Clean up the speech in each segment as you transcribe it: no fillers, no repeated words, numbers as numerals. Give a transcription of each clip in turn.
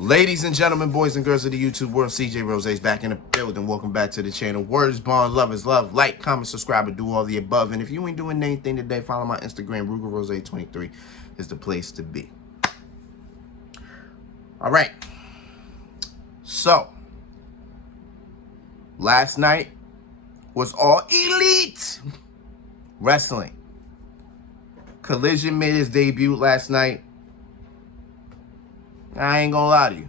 Ladies and gentlemen, boys and girls of the YouTube world, CJ Rose's back in the building. Welcome back to the channel. Word is bond, love is love. Like, comment, subscribe, and do all the above. And if you ain't doing anything today, follow my Instagram. RugerRose23 is the place to be. All right. So, last night was all elite wrestling. Collision made his debut last night. I ain't gonna lie to you.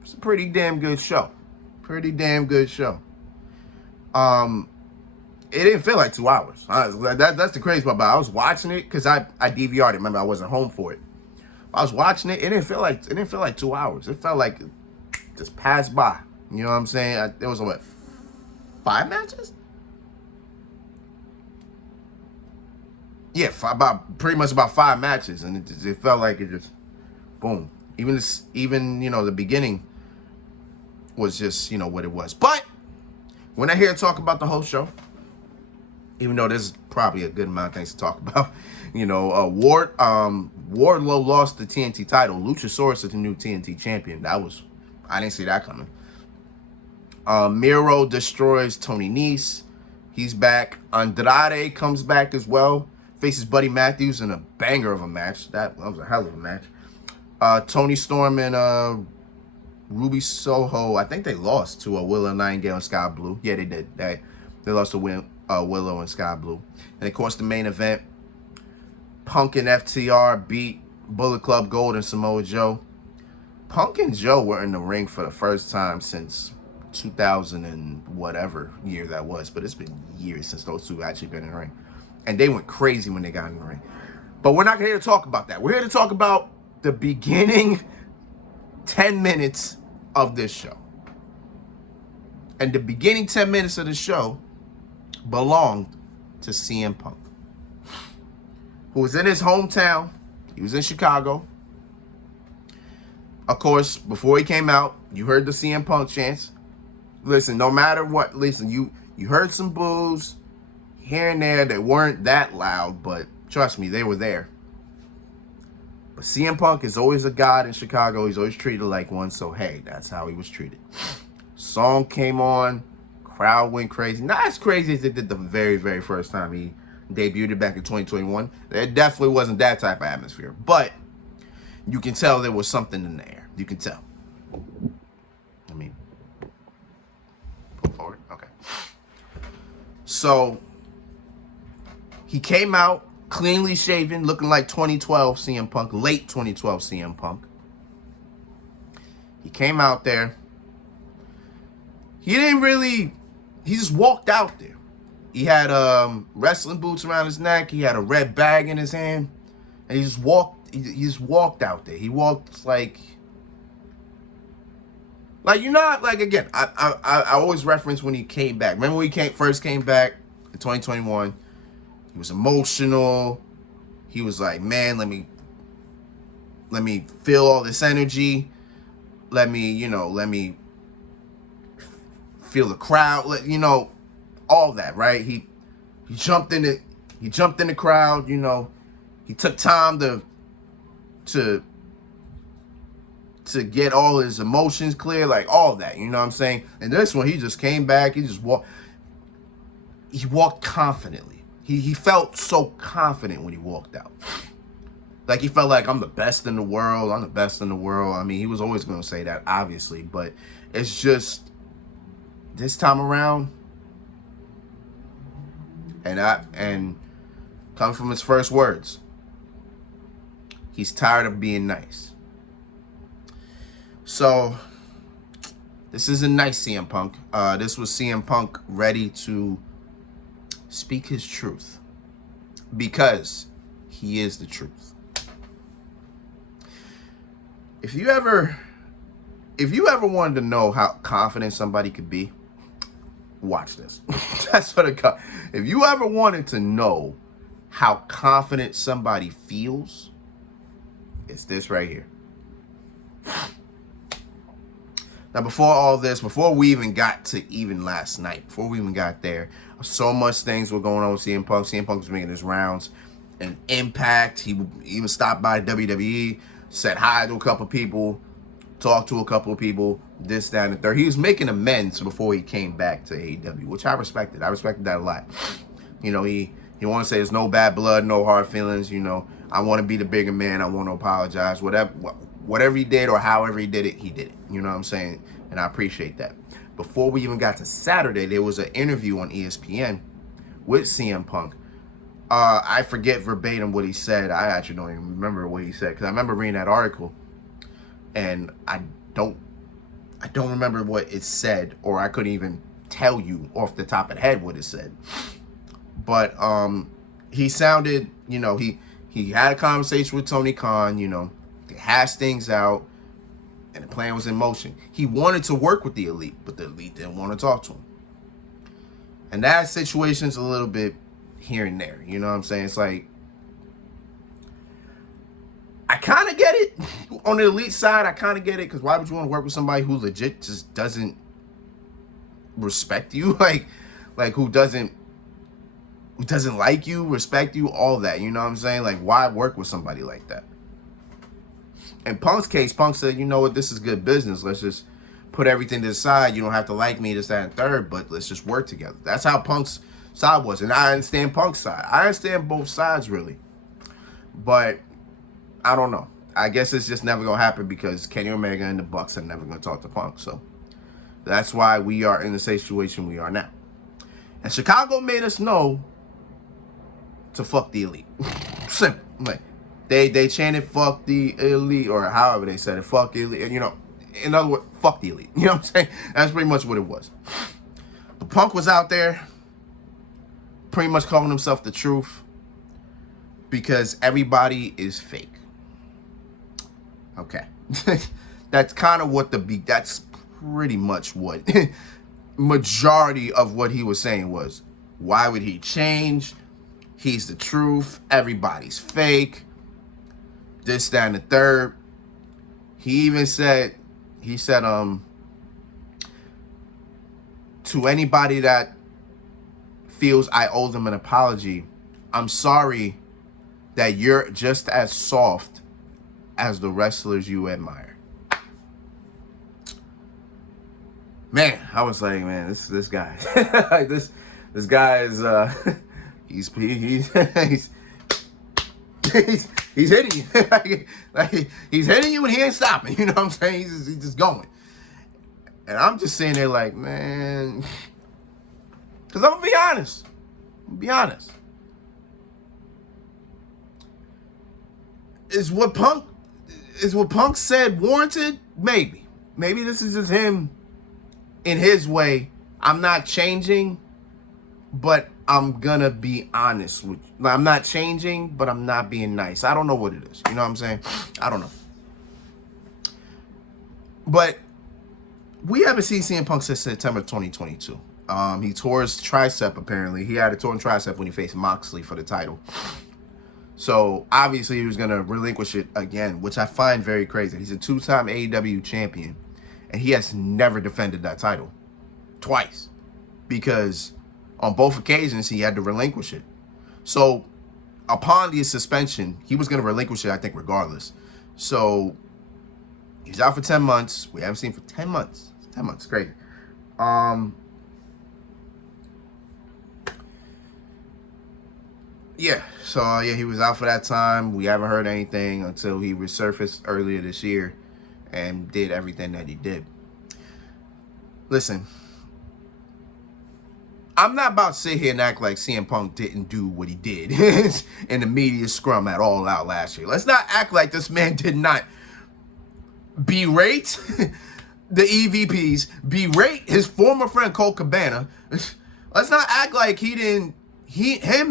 It's a pretty damn good show. Pretty damn good show. It didn't feel like 2 hours. That's the crazy part about it. I was watching it because I DVR'd it. Remember, I wasn't home for it. I was watching it. It didn't feel like 2 hours. It felt like it just passed by. You know what I'm saying? There was what, 5 matches? Yeah, pretty much about 5 matches, and it felt like it just boom. Even you know, the beginning was just, you know, what it was. But we're not here to talk about the whole show, even though there's probably a good amount of things to talk about. You know, Wardlow lost the TNT title. Luchasaurus is the new TNT champion. I didn't see that coming. Miro destroys Tony Nese. He's back. Andrade comes back as well. Faces Buddy Matthews in a banger of a match. That was a hell of a match. Tony Storm and Ruby Soho, I think they lost to Willow Nightingale and Sky Blue. Yeah, they did. They lost to Willow and Sky Blue. And of course, the main event, Punk and FTR beat Bullet Club Gold and Samoa Joe. Punk and Joe were in the ring for the first time since 2000 and whatever year that was. But it's been years since those two actually been in the ring. And they went crazy when they got in the ring. But we're not here to talk about that. We're here to talk about the beginning 10 minutes of this show. And the beginning 10 minutes of the show belonged to CM Punk, who was in his hometown. He was in Chicago. Of course, before he came out, you heard the CM Punk chants. Listen, no matter what, listen, you heard some boos here and there. They weren't that loud, but trust me, they were there. But CM Punk is always a god in Chicago. He's always treated like one, so hey, that's how he was treated. Song came on, crowd went crazy. Not as crazy as it did the very, very first time he debuted back in 2021. It definitely wasn't that type of atmosphere, but you can tell there was something in the air. You can tell. I mean, pull forward. Okay. So he came out cleanly shaven, looking like 2012 CM Punk, late 2012 CM Punk. He came out there. He just walked out there. He had wrestling boots around his neck. He had a red bag in his hand. And he just walked out there. He walked like you're not, like, again, I always reference when he came back. Remember when he first came back in 2021? He was emotional. He was like, man, let me feel all this energy. Let me feel the crowd. All that, right? He jumped in the crowd, you know. He took time to get all his emotions clear, like all that, you know what I'm saying? And this one, he just came back. He walked confidently. He felt so confident when he walked out. Like, he felt like, I'm the best in the world. I'm the best in the world. I mean, he was always going to say that, obviously. But it's just, this time around, and coming from his first words, he's tired of being nice. So, this isn't nice, CM Punk. This was CM Punk ready to speak his truth, because he is the truth. If you ever wanted to know how confident somebody could be, watch this. That's what it got. If you ever wanted to know how confident somebody feels, it's this right here. Now, before we even got to last night, before we even got there, so much things were going on with CM Punk. CM Punk was making his rounds and Impact. He even stopped by WWE. said hi to a couple people, talked to a couple of people, this, that, and the third. He was making amends before he came back to AEW, which I respected. I respected that a lot. You know, he want to say there's no bad blood, no hard feelings. You know, I want to be the bigger man. I want to apologize. Whatever he did or however he did it, he did it. You know what I'm saying? And I appreciate that. Before we even got to Saturday, there was an interview on ESPN with CM Punk. I forget verbatim what he said. I actually don't even remember what he said because I remember reading that article, and I don't remember what it said, or I couldn't even tell you off the top of the head what it said. But he sounded, you know, he had a conversation with Tony Khan, you know, they hashed things out, and the plan was in motion. He wanted to work with the Elite, but the Elite didn't want to talk to him. And that situation's a little bit here and there, you know what I'm saying? It's like, I kind of get it. On the Elite side, I kind of get it, because why would you want to work with somebody who legit just doesn't respect you? Like who doesn't like you, respect you, all that, you know what I'm saying? Like, why work with somebody like that? In Punk's case, Punk said, you know what, this is good business. Let's just put everything to the side. You don't have to like me, this, that, and third, but let's just work together. That's how Punk's side was. And I understand Punk's side. I understand both sides, really. But I don't know. I guess it's just never going to happen because Kenny Omega and the Bucks are never going to talk to Punk. So that's why we are in the situation we are now. And Chicago made us know to fuck the Elite. Simple. Like, they chanted fuck the Elite, or however they said it, fuck the Elite. You know, in other words, fuck the Elite. You know what I'm saying? That's pretty much what it was. The Punk was out there pretty much calling himself the truth because everybody is fake. Okay. That's kind of what that's pretty much what majority of what he was saying was. Why would he change? He's the truth. Everybody's fake. This, that, and the third. He even said, to anybody that feels I owe them an apology, I'm sorry that you're just as soft as the wrestlers you admire. Man, I was like, man, this guy, like this guy is he's hitting you. like he's hitting you and he ain't stopping. You know what I'm saying? He's just going. And I'm just sitting there like, man, because I'm gonna be honest. Is what Punk said warranted? Maybe this is just him in his way. I'm not changing, but I'm gonna be honest with you. I'm not changing, but I'm not being nice. I don't know what it is. You know what I'm saying? I don't know. But we haven't seen CM Punk since September 2022. He tore his tricep, apparently. He had a torn tricep when he faced Moxley for the title. So, obviously, he was going to relinquish it again, which I find very crazy. He's a two-time AEW champion, and he has never defended that title. Twice. Because on both occasions, he had to relinquish it. So, upon the suspension, he was going to relinquish it, I think, regardless. So, he's out for 10 months. We haven't seen him for 10 months. 10 months, crazy. He was out for that time. We haven't heard anything until he resurfaced earlier this year and did everything that he did. Listen, I'm not about to sit here and act like CM Punk didn't do what he did in the media scrum at All Out last year. Let's not act like this man did not berate the EVPs, berate his former friend Colt Cabana. Let's not act like him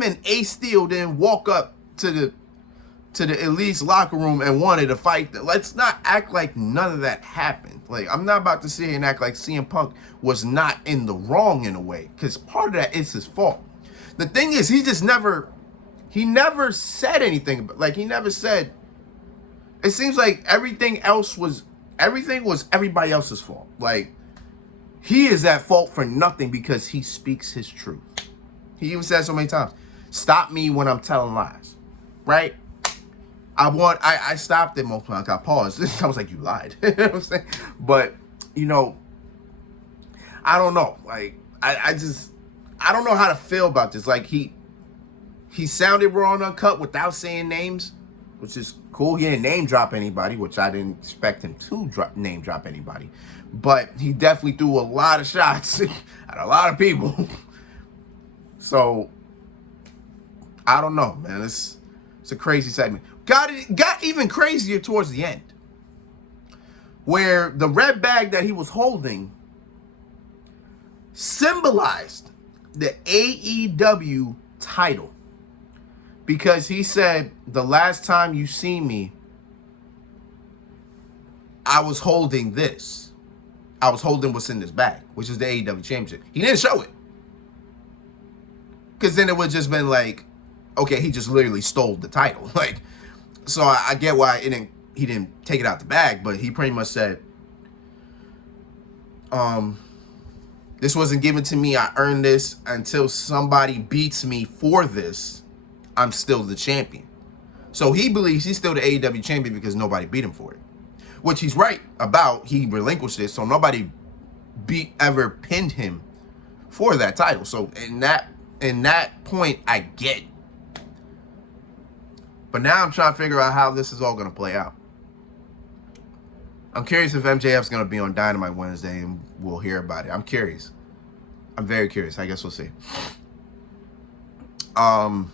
and Ace Steel didn't walk up to the Elite's locker room and wanted to fight. Let's not act like none of that happened. Like, I'm not about to sit here and act like CM Punk was not in the wrong in a way, because part of that is his fault. The thing is, he never said anything. Like, he never said. It seems like everything was everybody else's fault. Like, he is at fault for nothing because he speaks his truth. He even said so many times, stop me when I'm telling lies, right? I stopped it most times. I paused. I was like, you lied. You know what I'm saying? But, you know, I don't know. Like, I don't know how to feel about this. Like, he sounded raw and uncut without saying names, which is cool. He didn't name drop anybody, which I didn't expect him to name drop anybody. But he definitely threw a lot of shots at a lot of people. So, I don't know, man. It's a crazy segment. Got even crazier towards the end, where the red bag that he was holding symbolized the AEW title. Because he said, the last time you see me, I was holding this. I was holding what's in this bag, which is the AEW Championship. He didn't show it. Because then it would just been like, okay, he just literally stole the title. Like, so I get why he didn't take it out the bag, but he pretty much said, this wasn't given to me. I earned this. Until somebody beats me for this, I'm still the champion. So he believes he's still the AEW champion because nobody beat him for it. Which he's right about. He relinquished it, so nobody ever pinned him for that title. So in that point, I get it. But now I'm trying to figure out how this is all going to play out. I'm curious if MJF's going to be on Dynamite Wednesday and we'll hear about it. I'm curious. I'm very curious. I guess we'll see. And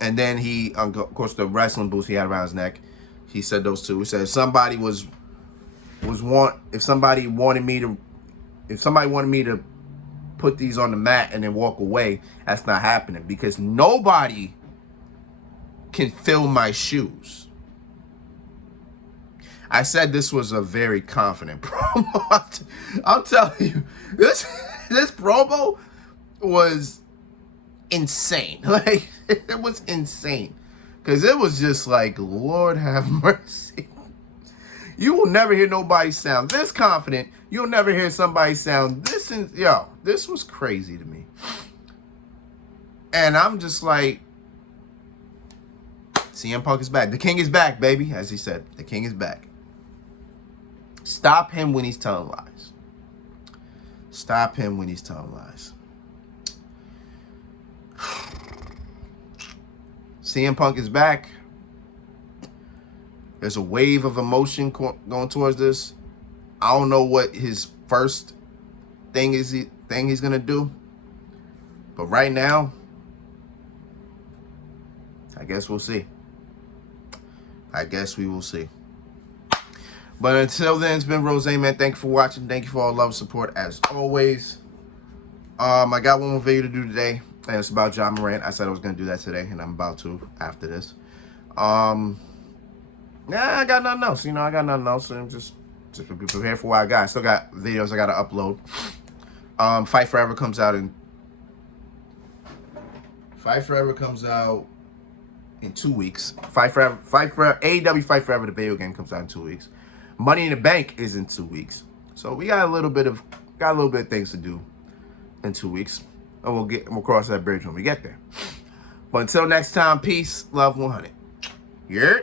then he, of course, the wrestling boots he had around his neck, he said those two. He said if somebody wanted me to put these on the mat and then walk away, that's not happening because nobody can fill my shoes. I said this was a very confident promo. I'm telling you, this promo was insane. Like, it was insane. Because it was just like, Lord have mercy. You will never hear nobody sound this confident. You'll never hear somebody sound this. This was crazy to me. And I'm just like, CM Punk is back. The king is back, baby. As he said, the king is back. Stop him when he's telling lies. Stop him when he's telling lies. CM Punk is back. There's a wave of emotion going towards this. I don't know what his first thing he's gonna do, but right now, I guess we'll see. I guess we will see. But until then, it's been Rose, man. Thank you for watching. Thank you for all the love and support as always. I got one more video to do today, and it's about John Morant. I said I was gonna do that today, and I'm about to after this. Yeah, I got nothing else. I got nothing else. And just be prepared for what I got. I still got videos I gotta upload. Fight Forever comes out in 2 weeks. AEW Fight Forever, the video game, comes out in 2 weeks. Money in the Bank is in 2 weeks. So we got a little bit of things to do in 2 weeks. And we'll cross that bridge when we get there. But until next time, peace, love 100. Yeah.